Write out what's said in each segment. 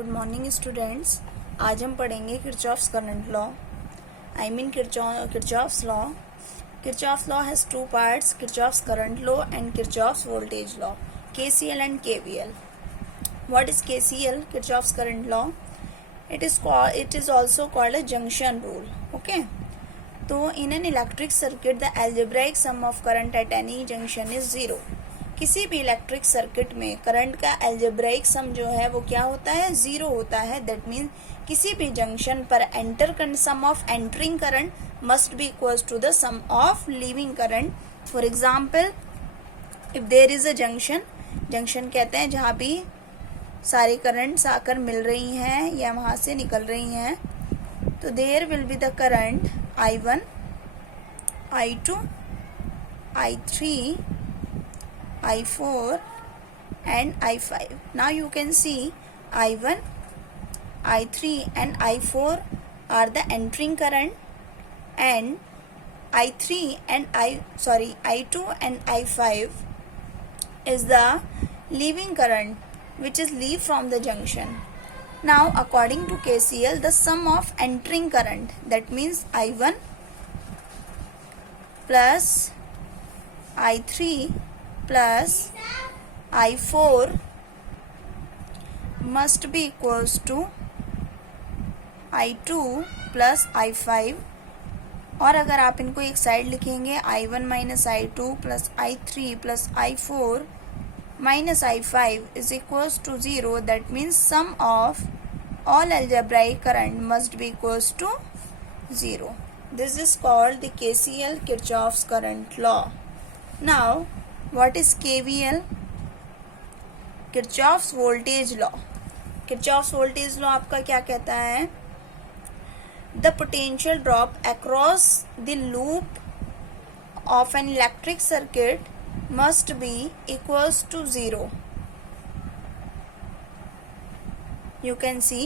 Good morning students. आज हम पढ़ेंगे Kirchhoff's current law. Kirchhoff's law. Kirchhoff's law has two parts, Kirchhoff's current law and Kirchhoff's voltage law, KCL and KVL. What is KCL? Kirchhoff's current law. It is also called a junction rule. Okay. तो in an electric circuit the algebraic sum of current at any junction is 0. किसी भी electric circuit में current का algebraic सम जो है वो क्या होता है, 0 होता है। दैट मीन्स किसी भी जंक्शन पर sum of entering current must be equals to the sum of leaving current. For example, if there is a junction कहते हैं जहाँ भी सारी करंट्स आकर मिल रही हैं या वहाँ से निकल रही हैं, तो there will be the current I1, I2, I3, I4 and I5. Now you can see I1, I3 and I4 are the entering current and I2 and I5 is the leaving current which is leave from the junction. Now according to KCL, the sum of entering current, that means I1 plus I3 plus I4 must be equals to I2 plus I5। और अगर आप इनको एक side लिखेंगे I1 minus I2 plus I3 plus I4 minus I5 is equals to 0. That means sum of all algebraic current must be equals to 0. This is called the KCL, Kirchhoff's current law. Now what is KVL? Kirchhoff's voltage law. Kirchhoff's voltage law आपका क्या कहता है? The potential drop across the loop of an electric circuit must be equals to 0. You can see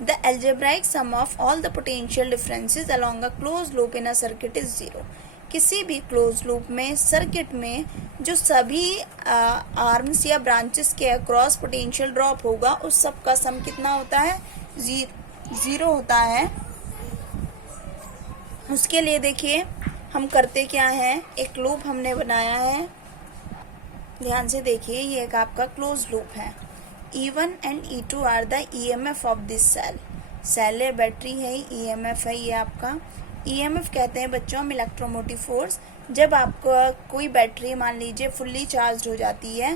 the algebraic sum of all the potential differences along a closed loop in a circuit is 0. किसी भी close loop में circuit में जो सभी arms या branches के across potential drop होगा उस सब का सम कितना होता है, 0 होता है। उसके लिए देखिए हम करते क्या है, एक लूप हमने बनाया है, ध्यान से देखिए, ये एक आपका क्लोज लूप है। E1 and E2 are the EMF of this cell है, बैटरी है, EMF है ये आपका। EMF कहते हैं बच्चों हम इलेक्ट्रोमोटिव फोर्स। जब आपका कोई बैटरी मान लीजिए फुल्ली चार्ज हो जाती है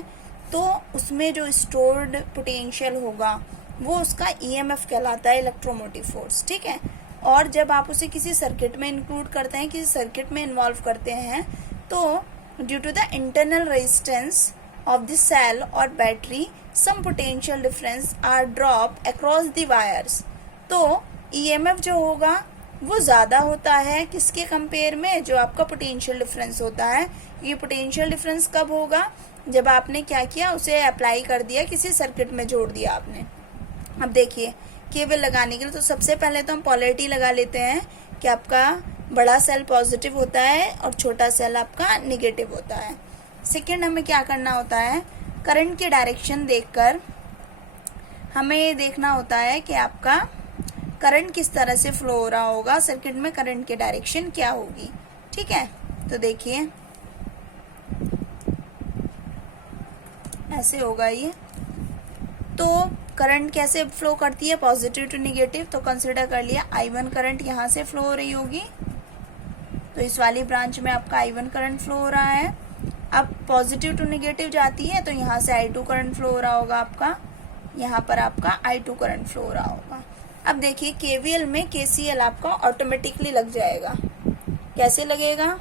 तो उसमें जो स्टोर्ड पोटेंशियल होगा वो उसका EMF कहलाता है, इलेक्ट्रोमोटिव फोर्स। ठीक है। और जब आप उसे किसी सर्किट में इंक्लूड करते हैं, किसी सर्किट में इन्वॉल्व करते हैं, तो due to the internal resistance of the cell और battery some potential difference or drop across the wires. तो EMF जो होगा वो ज़्यादा होता है किसके कंपेयर में, जो आपका पोटेंशियल डिफरेंस होता है। ये पोटेंशियल डिफरेंस कब होगा, जब आपने क्या किया, उसे अप्लाई कर दिया, किसी सर्किट में जोड़ दिया आपने। अब देखिए केवल लगाने के लिए तो सबसे पहले तो हम पोलैरिटी लगा लेते हैं कि आपका बड़ा सेल पॉजिटिव होता है और छोटा सेल आपका निगेटिव होता है। सेकेंड हमें क्या करना होता है, करंट की डायरेक्शन देखकर हमें ये देखना होता है कि आपका करंट किस तरह से फ्लो हो रहा होगा, सर्किट में करंट की डायरेक्शन क्या होगी। ठीक है, तो देखिए ऐसे होगा ये। तो करंट कैसे फ्लो करती है, पॉजिटिव टू नेगेटिव। तो कंसिडर कर लिया I1 करंट यहाँ से फ्लो हो रही होगी, तो इस वाली ब्रांच में आपका I1 करंट फ्लो हो रहा है। अब पॉजिटिव टू नेगेटिव जाती है तो यहाँ से I2 करंट फ्लो हो रहा होगा आपका, यहाँ पर आपका I2 करंट फ्लो हो रहा होगा। अब देखिए KVL में KCL आपका ऑटोमेटिकली लग जाएगा। कैसे लगेगा,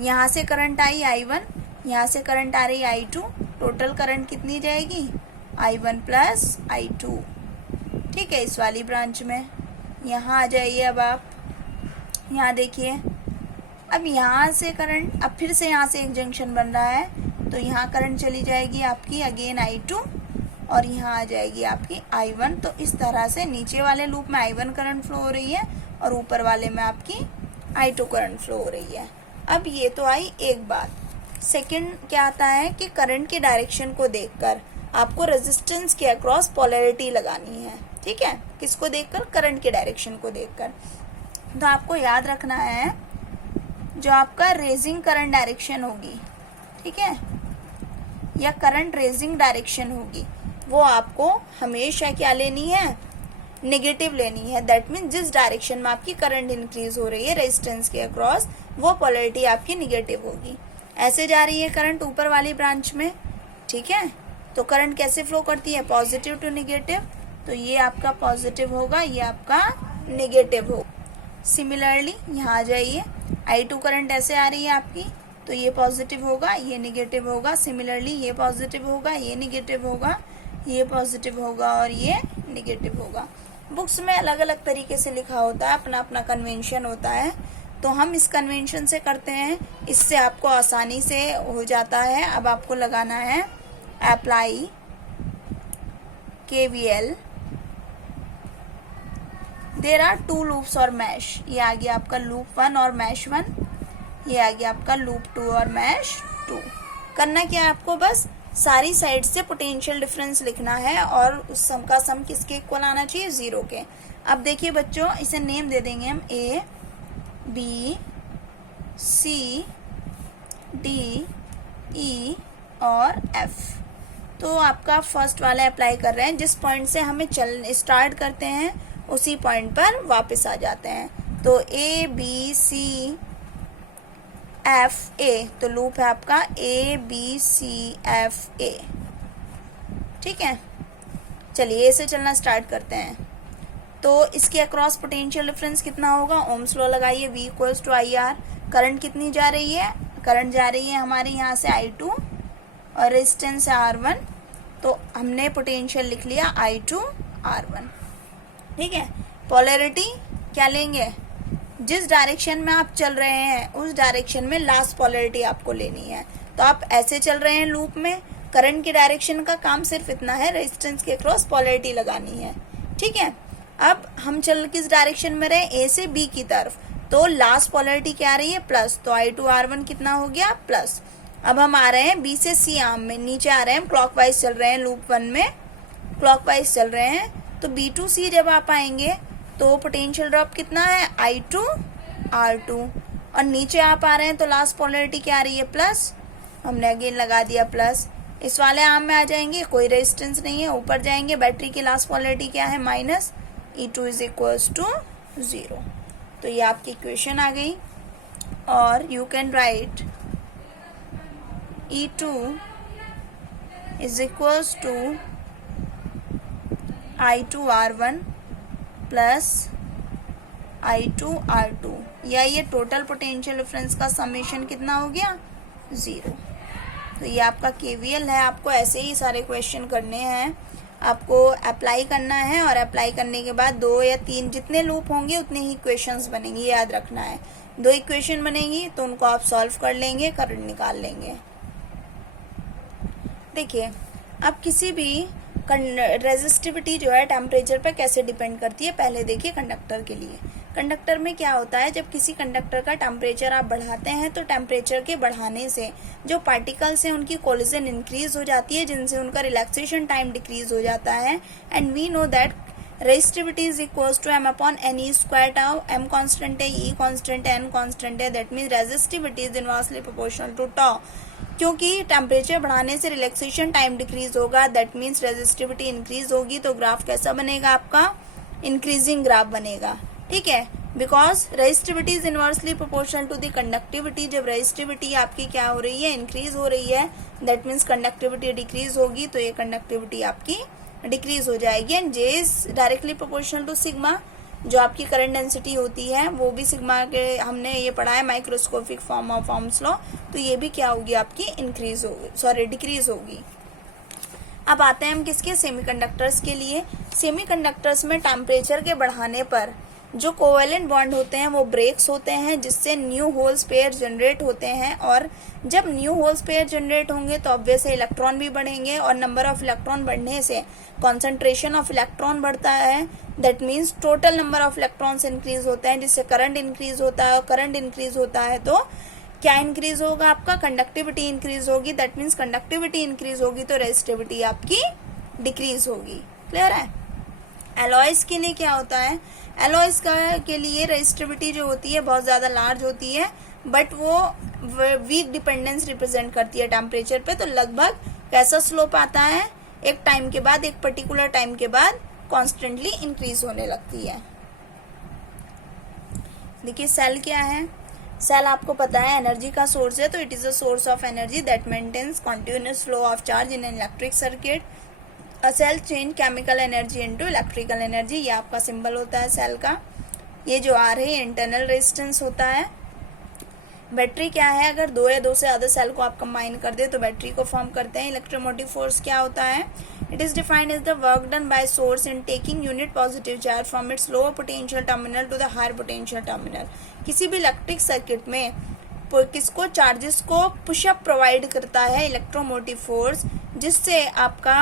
यहाँ से करंट आई I1, यहाँ से करंट आ रही I2, टोटल करंट कितनी जाएगी, I1 प्लस I2। ठीक है, इस वाली ब्रांच में यहाँ आ जाइए। अब आप यहाँ देखिए, अब यहाँ से करंट, अब फिर से यहाँ से एक जंक्शन बन रहा है तो यहाँ करंट चली जाएगी आपकी अगेन I2 और यहाँ आ जाएगी आपकी I1। तो इस तरह से नीचे वाले लूप में I1 करंट फ्लो हो रही है और ऊपर वाले में आपकी I2 करंट फ्लो हो रही है। अब ये तो आई एक बात। सेकंड क्या आता है कि करंट की डायरेक्शन को देखकर आपको रेजिस्टेंस के अक्रॉस पोलैरिटी लगानी है, ठीक है, किसको देखकर, करंट के डायरेक्शन को देखकर। तो आपको याद रखना है जो आपका रेजिंग करंट डायरेक्शन होगी, ठीक है, या करंट रेजिंग डायरेक्शन होगी, वो आपको हमेशा क्या लेनी है, नेगेटिव लेनी है। दैट मीन जिस डायरेक्शन में आपकी करंट इंक्रीज हो रही है रेजिस्टेंस के अक्रॉस, वो पोलैरिटी आपकी नेगेटिव होगी। ऐसे जा रही है करंट ऊपर वाली ब्रांच में, ठीक है, तो करंट कैसे फ्लो करती है, पॉजिटिव टू नेगेटिव, तो ये आपका पॉजिटिव होगा, ये आपका नेगेटिव होगा। सिमिलरली यहाँ आ जाइए, I2 करंट ऐसे आ रही है आपकी, तो ये पॉजिटिव होगा, ये नेगेटिव होगा। सिमिलरली ये पॉजिटिव होगा, ये नेगेटिव होगा, ये पॉजिटिव होगा और ये नेगेटिव होगा। बुक्स में अलग अलग तरीके से लिखा होता है, अपना अपना कन्वेंशन होता है, तो हम इस कन्वेंशन से करते हैं, इससे आपको आसानी से हो जाता है। अब आपको लगाना है apply KVL, there are 2 loops और मैश, ये आ गया आपका लूप 1 और मैश 1, ये आ गया आपका लूप 2 और मैश 2। करना क्या है आपको, बस सारी साइड से पोटेंशियल डिफरेंस लिखना है और उस सम का सम किसके इक्वल आना चाहिए, 0 के। अब देखिए बच्चों, इसे नेम दे देंगे हम A B C D E और F। तो आपका फर्स्ट वाला अप्लाई कर रहे हैं, जिस पॉइंट से हमें स्टार्ट करते हैं उसी पॉइंट पर वापस आ जाते हैं। तो A B C F A, तो लूप है आपका A B C F A, ठीक है। चलिए इसे चलना स्टार्ट करते हैं। तो इसके अक्रॉस पोटेंशियल डिफरेंस कितना होगा, ओम्स लॉ लगाइए, V equals to IR। Current कितनी जा रही है, करंट जा रही है हमारी यहाँ से I2 और रेजिस्टेंस है R1, तो हमने पोटेंशियल लिख लिया I2 R1, ठीक है। पोलैरिटी क्या लेंगे, जिस डायरेक्शन में आप चल रहे हैं उस डायरेक्शन में लास्ट पोलैरिटी आपको लेनी है। तो आप ऐसे चल रहे हैं लूप में, करंट की डायरेक्शन का काम सिर्फ इतना है, रेजिस्टेंस के क्रॉस पोलैरिटी लगानी है, ठीक है। अब हम चल किस डायरेक्शन में रहे, A से B की तरफ, तो लास्ट पोलैरिटी क्या आ रही है, प्लस, तो I2 R1 कितना हो गया, प्लस। अब हम आ रहे हैं B से C आर्म में, नीचे आ रहे हैं, क्लॉकवाइज चल रहे हैं, लूप 1 में क्लॉकवाइज चल रहे हैं, तो B to C जब आप आएंगे तो पोटेंशियल ड्रॉप कितना है, I2 R2, और नीचे आप आ रहे हैं तो लास्ट पोलैरिटी क्या आ रही है, प्लस, हमने अगेन लगा दिया प्लस। इस वाले आर्म में आ जाएंगे, कोई रेजिस्टेंस नहीं है, ऊपर जाएंगे, बैटरी की लास्ट पोलैरिटी क्या है, minus, E2 is equals to 0। तो ये आपकी इक्वेशन आ गई, और you can write E2 is equals to I2 R1 plus I2 R2, या ये टोटल पोटेंशियल डिफरेंस का समेशन कितना हो गया, 0। तो ये आपका KVL है। आपको ऐसे ही सारे क्वेश्चन करने हैं, आपको अप्लाई करना है, और अप्लाई करने के बाद 2 या 3 जितने लूप होंगे उतने ही इक्वेशंस बनेंगी, याद रखना है। 2 इक्वेशन बनेंगी तो उनको आप सॉल्व कर लेंगे, करंट निकाल लेंगे। देखिए, अब किसी भी रेजिस्टिविटी जो है टेम्परेचर पर कैसे डिपेंड करती है, पहले देखिए कंडक्टर के लिए। कंडक्टर में क्या होता है, जब किसी कंडक्टर का टेम्परेचर आप बढ़ाते हैं तो टेम्परेचर के बढ़ाने से जो पार्टिकल्स हैं उनकी कोलिजन इंक्रीज हो जाती है, जिनसे उनका रिलैक्सेशन टाइम डिक्रीज हो जाता है। And we know that resistivity is equals to m upon n square tau, m constant है, E कांस्टेंट है, n कांस्टेंट है, that means resistivity is inversely proportional to tau. क्योंकि टेम्परेचर बढ़ाने से relaxation time decrease होगा, that means resistivity increase होगी, तो graph कैसा बनेगा आपका, इंक्रीजिंग ग्राफ बनेगा, ठीक है। Because resistivity is inversely proportional to the conductivity. जब रेजिस्टिविटी आपकी क्या हो रही है, इंक्रीज हो रही है, दैट मीन्स कंडक्टिविटी डिक्रीज होगी, तो ये कंडक्टिविटी आपकी डिक्रीज हो जाएगी। And J is directly proportional to sigma, जो आपकी करंट डेंसिटी होती है वो भी सिग्मा के, हमने ये पढ़ा है microscopic form of Ohm's law, तो ये भी क्या होगी आपकी, इंक्रीज होगी, सॉरी डिक्रीज होगी। अब आते हैं हम किसके, सेमीकंडक्टर्स के लिए। सेमीकंडक्टर्स में टेम्परेचर के बढ़ाने पर जो कोवेलेंट बॉन्ड होते हैं वो ब्रेक्स होते हैं, जिससे न्यू होल्स पेयर जनरेट होते हैं, और जब न्यू होल्स पेयर जनरेट होंगे तो ऑब्वियसली इलेक्ट्रॉन भी बढ़ेंगे, और नंबर ऑफ इलेक्ट्रॉन बढ़ने से कॉन्सेंट्रेशन ऑफ इलेक्ट्रॉन बढ़ता है, that means total number of electrons increase होते हैं, जिससे करंट इंक्रीज होता है, और करंट इंक्रीज होता है तो क्या इंक्रीज होगा आपका, कंडक्टिविटी इंक्रीज होगी, दैट मीन्स कंडक्टिविटी इंक्रीज होगी तो रेजिस्टिविटी आपकी डिक्रीज होगी। क्लियर है। एलॉयज के लिए क्या होता है, एलॉयज के लिए रेजिस्टिविटी जो होती है बहुत ज़्यादा लार्ज होती है, बट वो वीक डिपेंडेंस रिप्रेजेंट करती है टेम्परेचर पे। तो लगभग कैसा स्लोप आता है, एक टाइम के बाद, एक पर्टिकुलर टाइम के बाद कॉन्स्टेंटली इंक्रीज होने लगती है। देखिए सेल क्या है, सेल आपको पता है एनर्जी का सोर्स है, तो it is a source of energy that maintains continuous flow of charge in an electric circuit. A cell change chemical energy into electrical energy, ये आपका सिंबल होता है सेल का। ये जो आर है इंटरनल रेजिस्टेंस होता है। बैटरी क्या है, अगर दो या दो से ज़्यादा सेल को आप कंबाइन कर दे तो बैटरी को फॉर्म करते हैं। इलेक्ट्रोमोटिव फोर्स क्या होता है, it is defined as the work done by source in taking unit positive charge from its lower potential terminal to the higher potential terminal. किसी भी इलेक्ट्रिक सर्किट में किसको चार्जेस को पुशअप प्रोवाइड करता है इलेक्ट्रोमोटिव फोर्स, जिससे आपका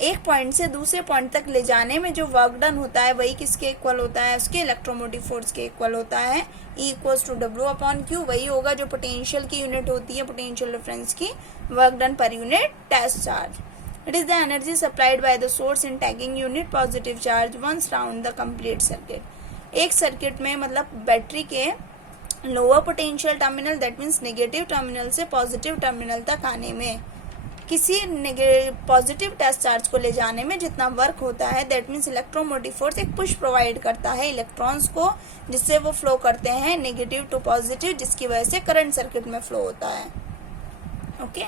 एक पॉइंट से दूसरे पॉइंट तक ले जाने में जो वर्क डन होता है वही किसके इक्वल होता है, उसके इलेक्ट्रोमोटिव फोर्स के इक्वल होता है। E equals to W upon Q, वही होगा जो पोटेंशियल की यूनिट होती है, पोटेंशियल डिफरेंस की, work done per unit test charge. It is the energy supplied by the source in taking unit positive charge once round the complete circuit. एक circuit में मतलब बैटरी के lower potential terminal that means negative terminal से positive terminal तक आने में, किसी positive test charge को ले जाने में जितना वर्क होता है, दैट मीन्स इलेक्ट्रोमोटिव फोर्स एक पुश प्रोवाइड करता है इलेक्ट्रॉन्स को, जिससे वो फ्लो करते हैं नेगेटिव टू पॉजिटिव, जिसकी वजह से करंट सर्किट में फ्लो होता है। ओके